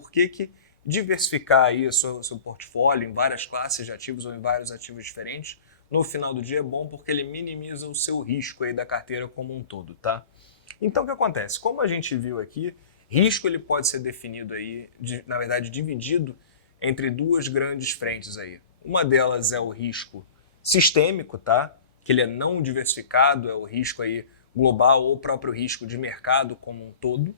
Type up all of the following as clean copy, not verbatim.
por que diversificar aí o seu portfólio em várias classes de ativos ou em vários ativos diferentes, no final do dia é bom porque ele minimiza o seu risco aí da carteira como um todo, tá? Então o que acontece? Como a gente viu aqui, risco ele pode ser definido aí, na verdade dividido entre duas grandes frentes aí. Uma delas é o risco sistêmico, tá? Que ele é não diversificado, é o risco aí global ou o próprio risco de mercado como um todo,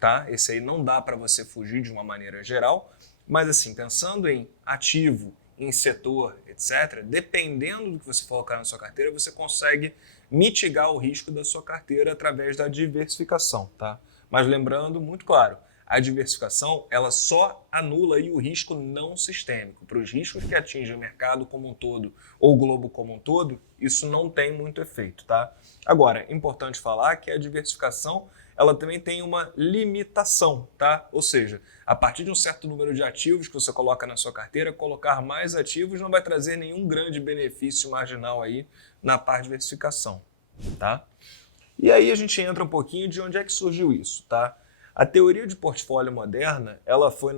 tá? Esse aí não dá para você fugir de uma maneira geral, mas assim, pensando em ativo, em setor, etc., dependendo do que você colocar na sua carteira, você consegue mitigar o risco da sua carteira através da diversificação, tá? Mas lembrando, muito claro, a diversificação ela só anula aí o risco não sistêmico. Para os riscos que atingem o mercado como um todo ou o globo como um todo, isso não tem muito efeito, tá? Agora, é importante falar que a diversificação ela também tem uma limitação, tá? Ou seja, a partir de um certo número de ativos que você coloca na sua carteira, colocar mais ativos não vai trazer nenhum grande benefício marginal aí na parte de diversificação, tá? E aí a gente entra um pouquinho de onde é que surgiu isso, tá? A teoria de portfólio moderna, ela foi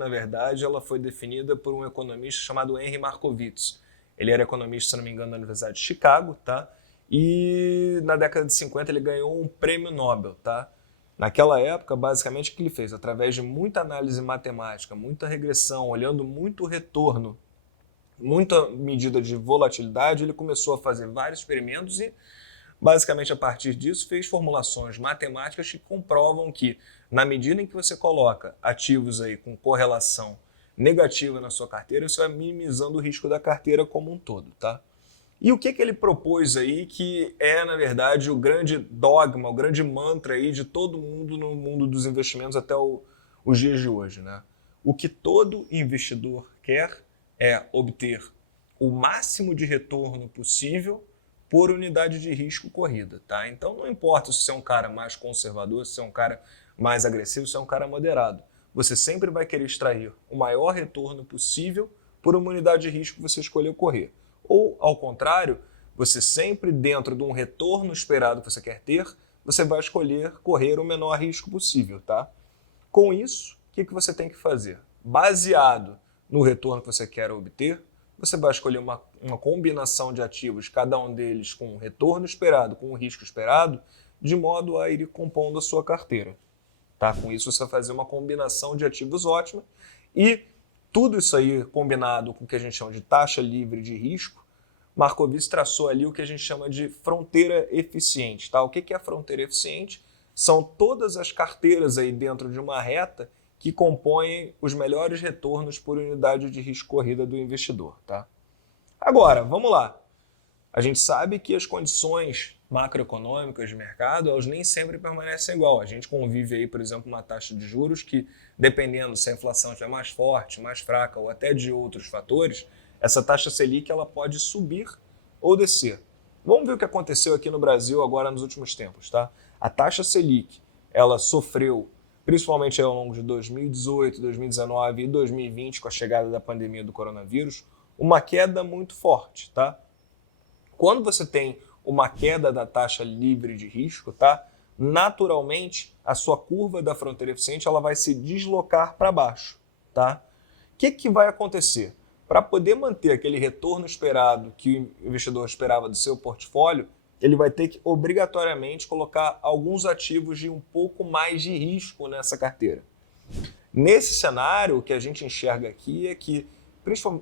definida por um economista chamado Henry Markowitz. Ele era economista, se não me engano, da Universidade de Chicago, tá? E na década de 50 ele ganhou um prêmio Nobel, tá? Naquela época, basicamente, o que ele fez? Através de muita análise matemática, muita regressão, olhando muito retorno, muita medida de volatilidade, ele começou a fazer vários experimentos e, basicamente, a partir disso, fez formulações matemáticas que comprovam que, na medida em que você coloca ativos aí com correlação negativa na sua carteira, você vai minimizando o risco da carteira como um todo, tá? E o que ele propôs aí que é, na verdade, o grande dogma, o grande mantra aí de todo mundo no mundo dos investimentos até os dias de hoje, né? O que todo investidor quer é obter o máximo de retorno possível por unidade de risco corrida, tá? Então não importa se você é um cara mais conservador, se você é um cara mais agressivo, se você é um cara moderado. Você sempre vai querer extrair o maior retorno possível por uma unidade de risco que você escolheu correr. Ou, ao contrário, você sempre dentro de um retorno esperado que você quer ter, você vai escolher correr o menor risco possível, tá? Com isso, o que você tem que fazer? Baseado no retorno que você quer obter, você vai escolher uma combinação de ativos, cada um deles com um retorno esperado, com um risco esperado, de modo a ir compondo a sua carteira. Tá? Com isso, você vai fazer uma combinação de ativos ótima e tudo isso aí combinado com o que a gente chama de taxa livre de risco, Markowitz traçou ali o que a gente chama de fronteira eficiente. Tá? O que é a fronteira eficiente? São todas as carteiras aí dentro de uma reta que compõem os melhores retornos por unidade de risco corrida do investidor. Tá? Agora, vamos lá. A gente sabe que as condições macroeconômicas de mercado, elas nem sempre permanecem igual. A gente convive aí, por exemplo, uma taxa de juros que, dependendo se a inflação estiver mais forte, mais fraca ou até de outros fatores, essa taxa Selic ela pode subir ou descer. Vamos ver o que aconteceu aqui no Brasil agora nos últimos tempos, tá? A taxa Selic, ela sofreu, principalmente ao longo de 2018, 2019 e 2020, com a chegada da pandemia do coronavírus, uma queda muito forte, tá? Quando você tem uma queda da taxa livre de risco, tá? Naturalmente, a sua curva da fronteira eficiente ela vai se deslocar para baixo. Tá? O que vai acontecer? Para poder manter aquele retorno esperado que o investidor esperava do seu portfólio, ele vai ter que obrigatoriamente colocar alguns ativos de um pouco mais de risco nessa carteira. Nesse cenário, o que a gente enxerga aqui é que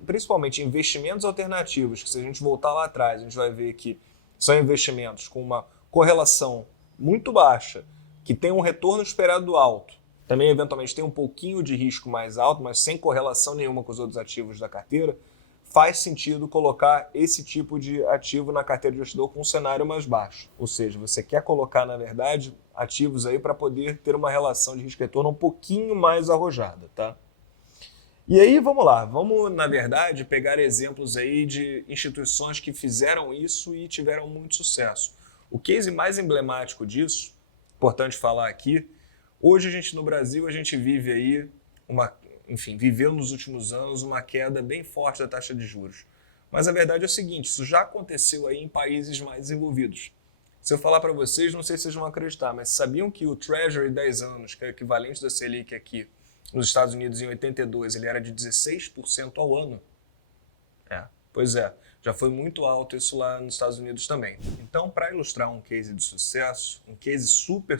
principalmente investimentos alternativos, que se a gente voltar lá atrás, a gente vai ver que são investimentos com uma correlação muito baixa, que tem um retorno esperado alto, também eventualmente tem um pouquinho de risco mais alto, mas sem correlação nenhuma com os outros ativos da carteira, faz sentido colocar esse tipo de ativo na carteira de investidor com um cenário mais baixo. Ou seja, você quer colocar, na verdade, ativos aí para poder ter uma relação de risco-retorno um pouquinho mais arrojada, tá? E aí, vamos lá, vamos, na verdade, pegar exemplos aí de instituições que fizeram isso e tiveram muito sucesso. O case mais emblemático disso, importante falar aqui, hoje no Brasil a gente vive aí, viveu nos últimos anos uma queda bem forte da taxa de juros. Mas a verdade é o seguinte, isso já aconteceu aí em países mais desenvolvidos. Se eu falar para vocês, não sei se vocês vão acreditar, mas sabiam que o Treasury 10 anos, que é o equivalente da Selic aqui, Nos Estados Unidos, em 82, ele era de 16% ao ano. Pois é, já foi muito alto isso lá nos Estados Unidos também. Então, para ilustrar um case de sucesso, um case super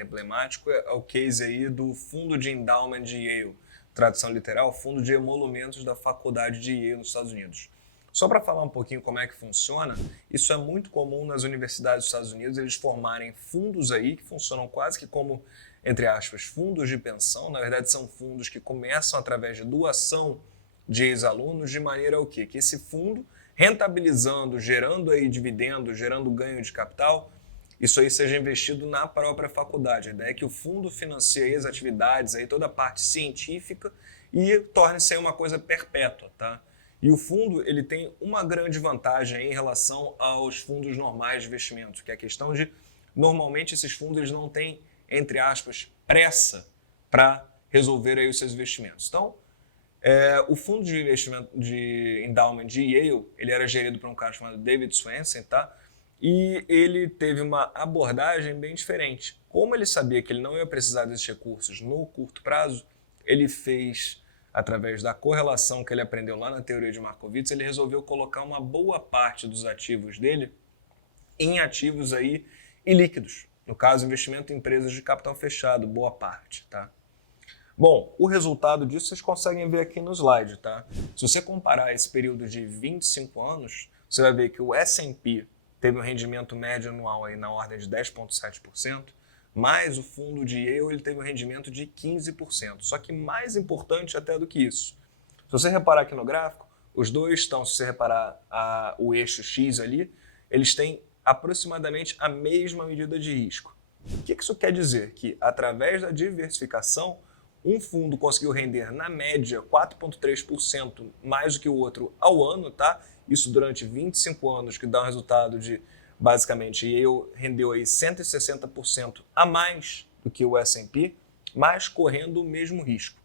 emblemático é o case aí do fundo de endowment de Yale, tradução literal, fundo de emolumentos da faculdade de Yale nos Estados Unidos. Só para falar um pouquinho como é que funciona, isso é muito comum nas universidades dos Estados Unidos, eles formarem fundos aí que funcionam quase que como, entre aspas, fundos de pensão. Na verdade, são fundos que começam através de doação de ex-alunos, de maneira o quê? Que esse fundo, rentabilizando, gerando aí dividendos, gerando ganho de capital, isso aí seja investido na própria faculdade. A ideia é que o fundo financie as atividades, aí toda a parte científica e torne-se uma coisa perpétua, tá? E o fundo ele tem uma grande vantagem aí em relação aos fundos normais de investimento, que é a questão de, normalmente esses fundos eles não têm, entre aspas, pressa para resolver aí os seus investimentos. Então, o fundo de investimento de endowment de Yale, ele era gerido por um cara chamado David Swensen, tá? E ele teve uma abordagem bem diferente. Como ele sabia que ele não ia precisar desses recursos no curto prazo, ele fez, através da correlação que ele aprendeu lá na teoria de Markowitz, ele resolveu colocar uma boa parte dos ativos dele em ativos aí ilíquidos. No caso, investimento em empresas de capital fechado, boa parte, tá? Bom, o resultado disso vocês conseguem ver aqui no slide, tá? Se você comparar esse período de 25 anos, você vai ver que o S&P teve um rendimento médio anual aí na ordem de 10,7%, mas o fundo de Yale ele teve um rendimento de 15%. Só que mais importante até do que isso, se você reparar aqui no gráfico, os dois estão, se você reparar o eixo X ali, eles têm aproximadamente a mesma medida de risco. O que isso quer dizer? Que através da diversificação, um fundo conseguiu render, na média, 4,3% mais do que o outro ao ano, tá? Isso durante 25 anos, que dá um resultado de, basicamente, Yale rendeu aí 160% a mais do que o S&P, mas correndo o mesmo risco.